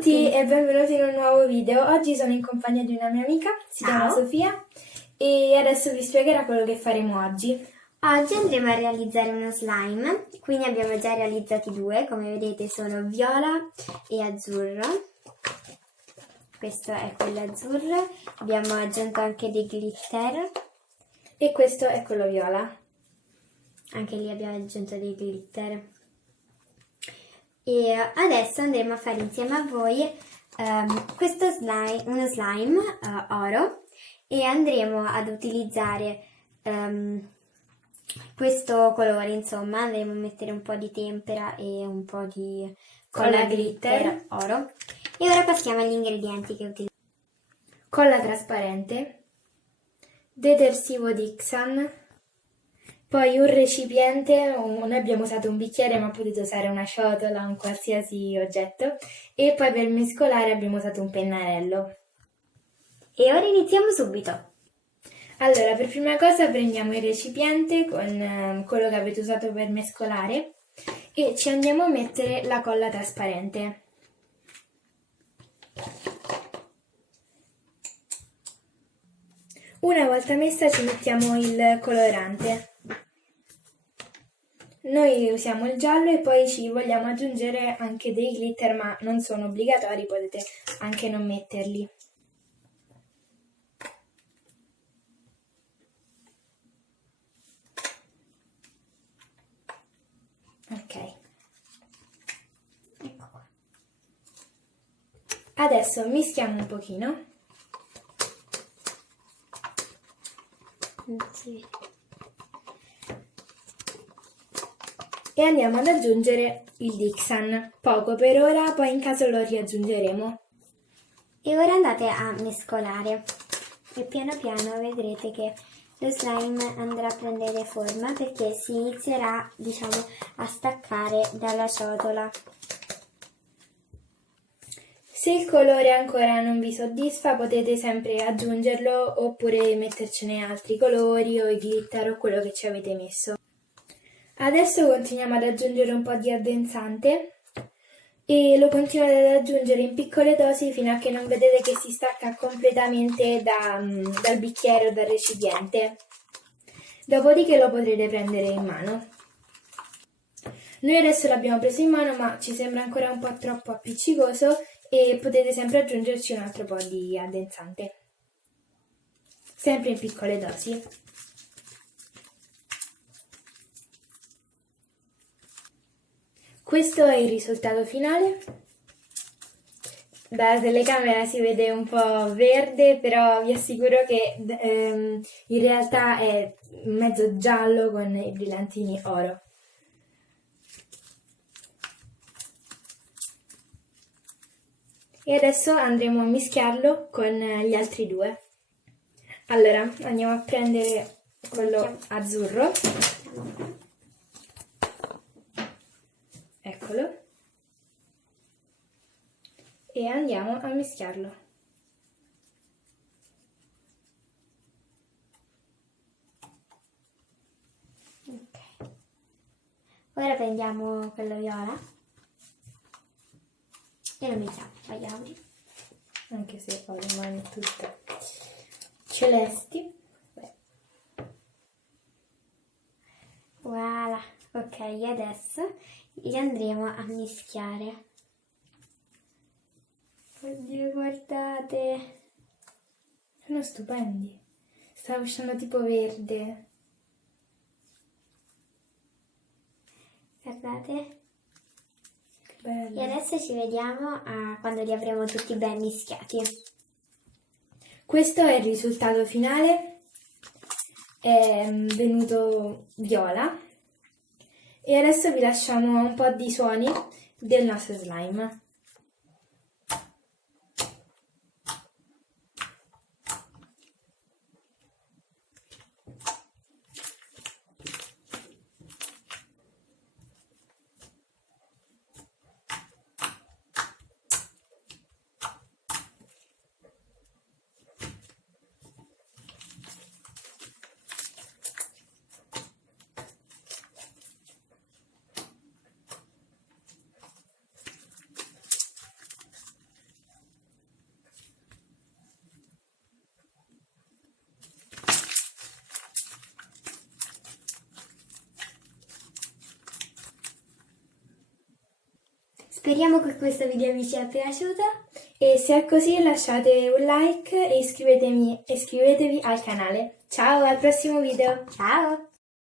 tutti e benvenuti in un nuovo video. Oggi sono in compagnia di una mia amica, si chiama Sofia, e adesso vi spiegherà quello che faremo oggi. Oggi andremo a realizzare uno slime, quindi abbiamo già realizzati due, come vedete sono viola e azzurro. Questo è quello azzurro, abbiamo aggiunto anche dei glitter. E questo è quello viola. Anche lì abbiamo aggiunto dei glitter. E adesso andremo a fare insieme a voi questo slime, uno slime oro, e andremo ad utilizzare questo colore, insomma, andremo a mettere un po' di tempera e un po' di colla glitter oro. E ora passiamo agli ingredienti che utilizziamo. Colla trasparente, detersivo Dixan, poi un recipiente, noi abbiamo usato un bicchiere ma potete usare una ciotola, un qualsiasi oggetto, e poi per mescolare abbiamo usato un pennarello. E ora iniziamo subito. Allora, per prima cosa prendiamo il recipiente con quello che avete usato per mescolare e ci andiamo a mettere la colla trasparente. Una volta messa ci mettiamo il colorante. Noi usiamo il giallo e poi ci vogliamo aggiungere anche dei glitter, ma non sono obbligatori, potete anche non metterli. Ok. Ecco qua. Adesso mischiamo un pochino. Sì. E andiamo ad aggiungere il Dixan, poco per ora, poi in caso lo riaggiungeremo. E ora andate a mescolare e piano piano vedrete che lo slime andrà a prendere forma perché si inizierà, diciamo, a staccare dalla ciotola. Se il colore ancora non vi soddisfa potete sempre aggiungerlo oppure mettercene altri colori o i glitter o quello che ci avete messo. Adesso continuiamo ad aggiungere un po' di addensante e lo continuate ad aggiungere in piccole dosi fino a che non vedete che si stacca completamente dal bicchiere o dal recipiente. Dopodiché lo potrete prendere in mano. Noi adesso l'abbiamo preso in mano ma ci sembra ancora un po' troppo appiccicoso e potete sempre aggiungerci un altro po' di addensante, sempre in piccole dosi. Questo è il risultato finale. Dalla telecamera si vede un po' verde, però vi assicuro che in realtà è mezzo giallo con i brillantini oro. E adesso andremo a mischiarlo con gli altri due. Allora, andiamo a prendere quello azzurro. Eccolo. E andiamo a mischiarlo. Ok. Ora prendiamo quello viola e lo mettiamo agli auri. Anche se ho le mani tutte celesti. Voilà, ok, adesso li andremo a mischiare. Oddio, guardate! Sono stupendi. Sta uscendo tipo verde. Guardate. Che bello. E adesso ci vediamo quando li avremo tutti ben mischiati. Questo è il risultato finale. È venuto viola. E adesso vi lasciamo un po' di suoni del nostro slime. Speriamo che questo video vi sia piaciuto. E se è così lasciate un like e iscrivetevi al canale. Ciao, al prossimo video! Ciao!